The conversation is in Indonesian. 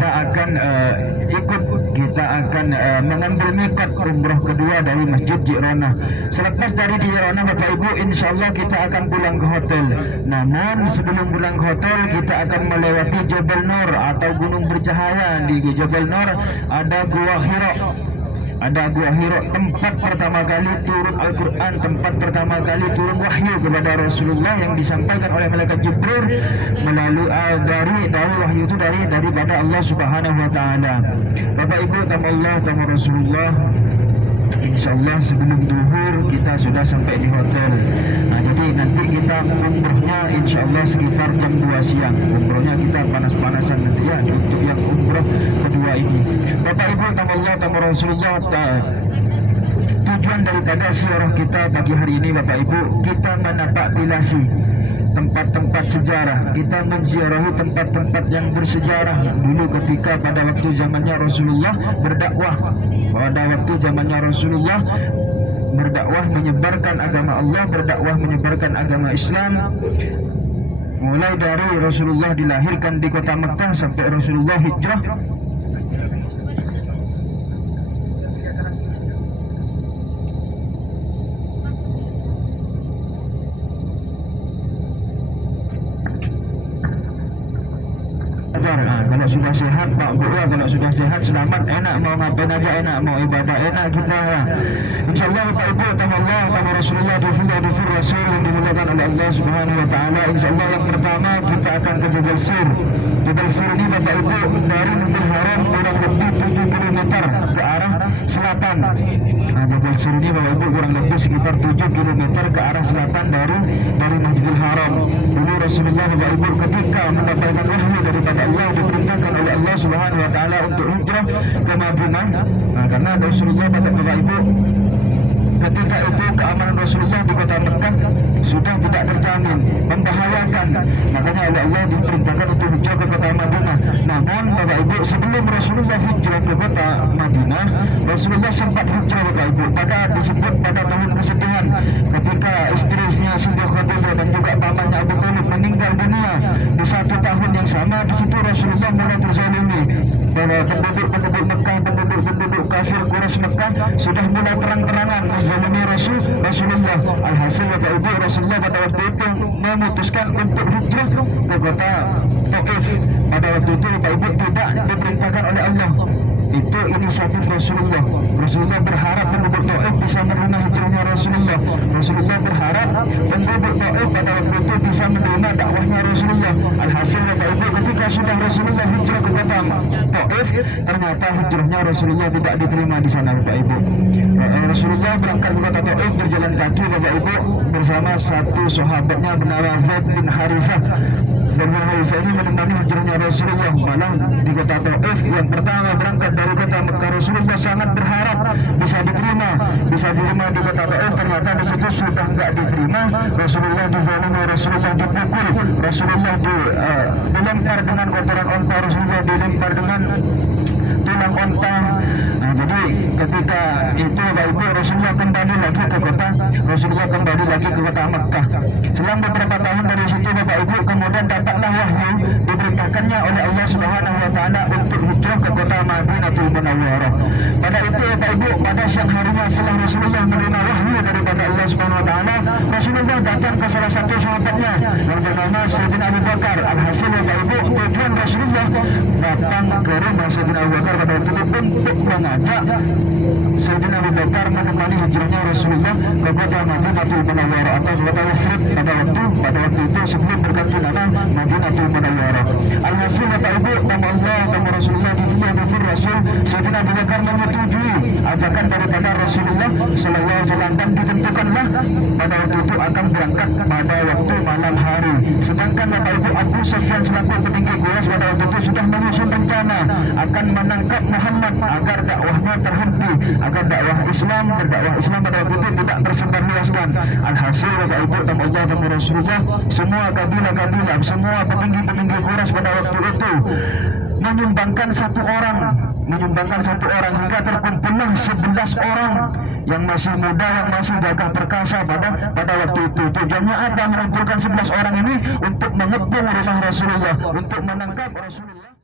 kita akan kita akan mengambil mikot umroh kedua dari Masjid Ji'ronah. Selepas dari Ji'ronah Bapak Ibu, insyaallah kita akan pulang ke hotel. Namun sebelum pulang ke hotel, kita akan melewati Jabal Nur atau Gunung Bercahaya. Di Jabal Nur ada Gua Hira. Ada Gua Hira, tempat pertama kali turun Al-Quran, tempat pertama kali turun wahyu kepada Rasulullah yang disampaikan oleh malaikat Jibril melalui dari wahyu itu daripada Allah Subhanahu wa taala. Bapak Ibu, tamu Allah, tamu Rasulullah, insyaallah sebelum duhur kita sudah sampai di hotel. Nah, jadi nanti kita umrohnya insyaallah sekitar jam 2 siang. Umrohnya kita panas-panasan nanti ya untuk yang umroh kedua ini. Bapak Ibu, tamu Allah, tamu Rasulullah, tujuan daripada siarah kita pagi hari ini Bapak Ibu, kita menapak tilasi tempat-tempat sejarah, kita menziarahi tempat-tempat yang bersejarah dulu ketika pada waktu zamannya Rasulullah berdakwah. Pada waktu zamannya Rasulullah berdakwah menyebarkan agama Allah, berdakwah menyebarkan agama Islam. Mulai dari Rasulullah dilahirkan di kota Mekah sampai Rasulullah hijrah. Kalau sudah sehat Pak Bu ya, kalau sudah sehat selamat, enak mau ngapain aja enak, mau ibadah enak kita ya. Insyaallah Bapak Ibu, tamu Allah, tamu Rasulullah, dufur Rasul yang dimuliakan oleh Allah Subhanahu wa taala. Insyaallah yang pertama kita akan ke Jabal Sur. Jabal Sur ini Bapak Ibu dari Masjidil Haram kurang lebih 7 km ke arah selatan. Nah, Jabal Sur ini Bapak Ibu kurang lebih sekitar 7 km ke arah selatan dari Masjidil Haram. Dulu Rasulullah Bapak Ibu ketika mendapatkan wahyu daripada Allah, diperintahkan oleh Allah Subhanahu wa taala untuk hijrah ke Madinah. Nah, karena Rasulullah Bapak Ibu ketika itu keamanan Rasulullah di kota Mekah sudah tidak terjamin, membahayakan. Makanya oleh Allah diperintahkan untuk hijrah ke kota Madinah. Namun Bapak Ibu, sebelum Rasulullah hijrah ke kota Madinah, Rasulullah sempat hijrah Bapak Ibu disebut pada tahun kesedihan ketika istrinya Siti Khadijah dan juga pamannya Abu Thalib meninggal dunia di satu tahun yang sama. Di situ Rasulullah mulai terzalimi bahwa penduduk Mekah, penduduk kafir Quraisy Mekah sudah mulai terang-terangan menzalimi Rasulullah. Alhasil Bapak Ibu, Rasulullah pada waktu itu memutuskan untuk hijrah ke kota Taif. Pada waktu itu Bapak Ibu tidak diperintahkan oleh Allah. Itu inisiatif Rasulullah. Rasulullah berharap penduduk Taif bisa menerima hijrahnya Rasulullah. Rasulullah berharap penduduk Taif pada waktu itu bisa menerima dakwahnya Rasulullah. Alhasil Bapak Ibu, ketika sudah Rasulullah hijrah ke kota Taif, ternyata hijrahnya Rasulullah tidak diterima di sana Bapak Ibu. Rasulullah berangkat ke kota Taif berjalan kaki Bapak Ibu bersama satu sahabatnya bernama Zaid bin Harithah. Zaid bin Harithah ini menemani hijrahnya Rasulullah. Malah di kota Taif yang pertama berangkat dari kota Mekah, Rasulullah sangat berharap bisa diterima di kota Taif. Ternyata di situ sudah enggak diterima. Rasulullah dizalimi, Rasulullah dipukul, Rasulullah dilempar dengan kotoran onta, Rasulullah dilempar dengan tulang onta. Nah, jadi ketika itu Bapak Ibu, Rasulullah kembali lagi ke kota Mekah. Selang beberapa tahun dari situ Bapak Ibu, kemudian dapatlah wahyu diperintahkannya oleh Allah Subhanahu wa taala untuk hijrah ke kota Madinatul Munawwarah. Pada itu Bapak Ibu, pada siang harinya setelah Rasulullah menerima wahyu daripada Allah Subhanahu wa taala, Rasulullah datang ke salah satu sahabatnya yang bernama Sayyidina Abu Bakar. Alhasil Bapak Ibu, tujuan Rasulullah datang ke rumah Sayyidina Abu Bakar pada waktu itu untuk mengajak Sayyidina Abu Bakar menemani hijrahnya Rasulullah ke kota Madinatul Munawwarah atau kota Yathrib pada waktu itu sebelum berganti nama Madinatul Munawwarah. Alhasil Bapak Ibu, nama Allah, nama Rasulullah difur Rasul, Sayyidina Abu Bakar menyetujui ajakan daripada Rasulullah sallallahu alaihi wasallam dan ditentukanlah pada waktu itu akan berangkat pada waktu malam hari. Sedangkan Bapak Ibu, Abu Sufyan selaku petinggi Quraisy pada waktu itu sudah menyusun rencana akan menangkap Muhammad agar dakwahnya terhenti, agar berdakwah Islam pada waktu itu tidak tersebar luaskan. Alhasil Bapak Ibu, tamu Allah, tamu Rasulullah, semua kabilah-kabilah, semua petinggi-petinggi Quraisy pada waktu itu menyumbangkan satu orang hingga terkumpullah 11 orang yang masih muda, yang masih gagah perkasa pada waktu itu. Tujuannya apa? Mengumpulkan 11 orang ini untuk mengepung rumah Rasulullah, untuk menangkap Rasulullah.